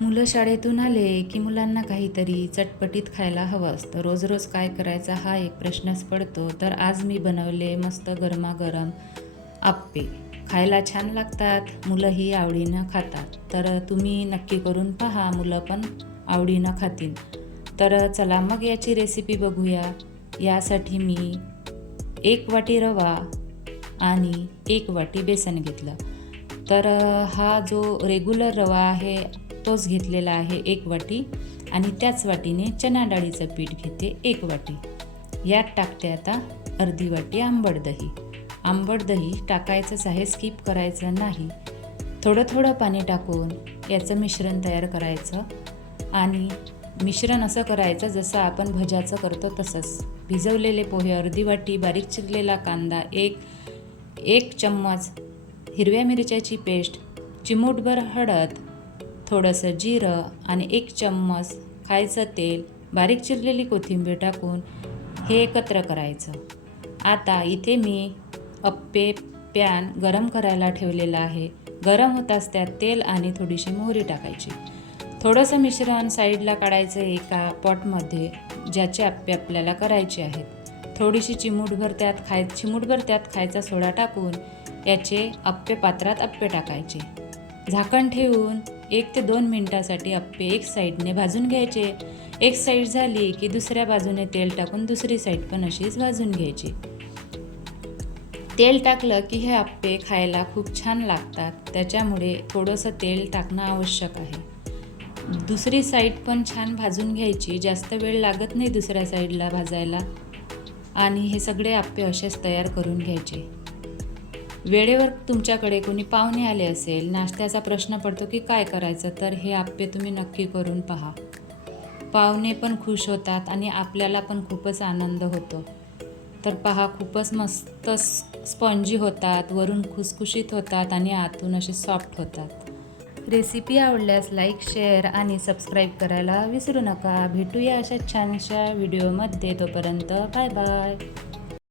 मुलं शाळेतून आले की मुलांना काहीतरी चटपटीत खायला हवं असतं. रोज रोज काय करायचा हा एक प्रश्नच पडतो. तर आज मी बनवले मस्त गरमागरम आप्पे. खायला छान लागतात. मुलंही आवडीनं खातात. तर तुम्ही नक्की करून पहा मुलं पण आवडीनं खातील. तर चला मग याची रेसिपी बघूया. यासाठी मी एक वाटी रवा आणि एक वाटी बेसन घेतलं. तर हा जो रेग्युलर रवा आहे तोच घेतलेला आहे एक वाटी आणि त्याच वाटीने चना डाळीचं पीठ घेते एक वाटी. यात टाकते आता अर्धी वाटी आंबट दही. आंबट दही टाकायचंच आहे स्किप करायचं नाही. थोडं थोडं पाणी टाकून याचं मिश्रण तयार करायचं आणि मिश्रण असं करायचं जसं आपण भज्याचं करतो तसंच. भिजवलेले पोहे अर्धी वाटी बारीक चिरलेला कांदा एक एक चम्मच हिरव्या मिरच्याची पेस्ट चिमूटभर हळद थोडंसं जिरं आणि एक चम्मच खायचं तेल बारीक चिरलेली कोथिंबीर टाकून हे एकत्र करायचं. आता इथे मी अप्पे पॅन गरम करायला ठेवलेला आहे. गरम होताच त्यात तेल आणि थोडीशी मोहरी टाकायची. थोडंसं मिश्रण साईडला काढायचं एका पॉटमध्ये ज्याचे अप्पे आपल्याला करायचे आहेत. थोडीशी चिमूटभर त्यात खाय चिमूटभर त्यात खायचा सोडा टाकून याचे अप्पे पात्रात अप्पे टाकायचे. झाकण ठेवून एक ते दोन मिनटासाठी आप्पे एक साईडने भाजून घ्यायचे. एक साईड झाली की दुसऱ्या बाजूने तेल टाकून दुसरी साईड पण अशीच भाजून घ्यायची. तेल टाकलं की हे आप्पे खायला खूप छान लागतात. त्याच्यामुळे थोडंसं तेल टाकणं आवश्यक आहे. दुसरी साईड पण छान भाजून घ्यायची. जास्त वेळ लागत नाही दुसऱ्या साईडला भाजायला. आणि हे सगळे आप्पे असेच तयार करून घ्यायचे. वेळेवर तुमच्याकडे कोणी पाहुणे आले असेल नाश्त्याचा प्रश्न पडतो की काय करायचं तर हे आप्पे तुम्ही नक्की करून पहा. पाहुणे पण खुश होतात आणि आपल्याला पण खूपच आनंद होतो. तर पहा खूपच मस्त स्पॉन्जी होतात वरून खुसखुशीत होतात आणि आतून असे सॉफ्ट होतात. रेसिपी आवडल्यास लाईक शेअर आणि सबस्क्राईब करायला विसरू नका. भेटूया अशा छानशा व्हिडिओमध्ये. तोपर्यंत बाय बाय.